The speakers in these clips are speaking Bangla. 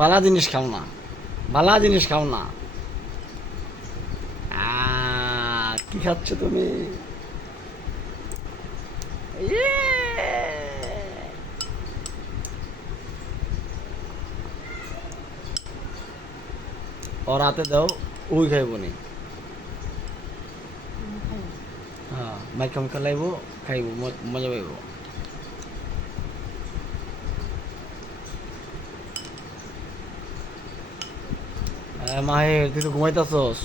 ভালা জিনিস খাও না, ভালা জিনিস খাও না। কি খাচ্ছ তুমি? ইয়ে! ওর হাতে দাও, ওই খাইব নি। হ্যাঁ, মাইখাম খেলাইব, খাইব, মজা পাইব। মাহের, তুই তো ঘুমাইতেছস।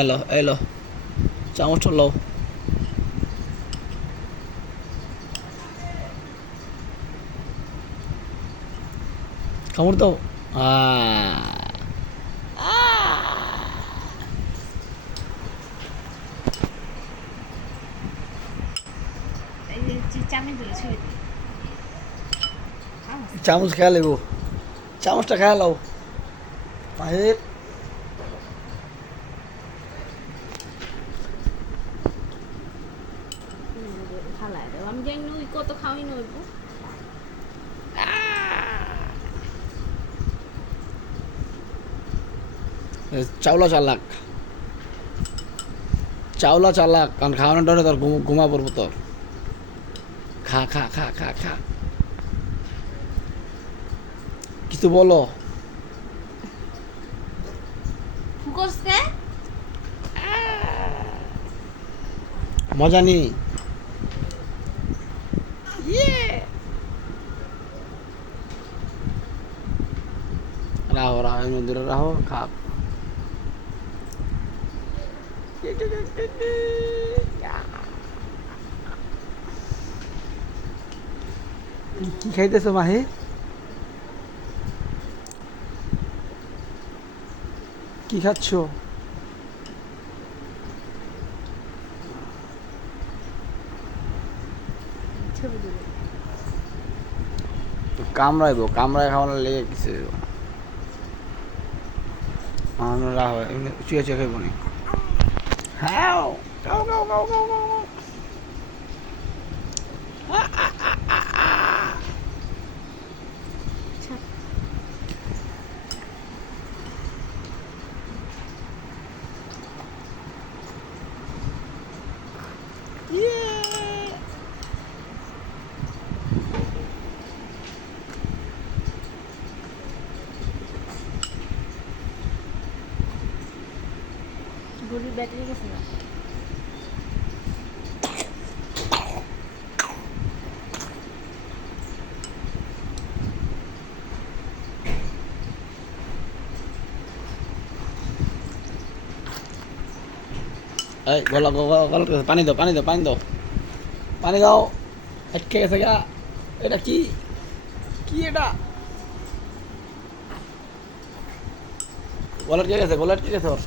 এলো এলো, চামচটা লও। কামড় দাও। চামচ খেয়া লেব, চামচটা খেয়া লাও মাহের। আমি জানি ওই কত খাওয়াই নইব। চাওলা চালাক, চাওলা চালাক, কারণ খাওয়ানোর ডরে তোর ঘুমা পড়বো তোর। খা খা খা খা খা, কিছু বলো। ফুকসকে মজা নি। রাহো রাহো, এর মধ্যে রাহো, খা। কি খাইতেছো মাহি? কি খাচ্ছ? ছবি তুলে কামড়াইব, কামড়ায় খাওয়ানোর লেগে কিছু রাহো, এমনি চুয়ে চুয়ে খাইব নি। হ্যাঁ, গাও গাও গাও গাও গাও। গরুর ব্যাটারি গেছে না। এই গলা গলা গলা, পানি দাও পানি দাও পানি দাও পানি দাও। আটকে গেছে গা। এটা কি? কি এটা? গলা আটকে গেছে, গলা আটকে গেছে ওর।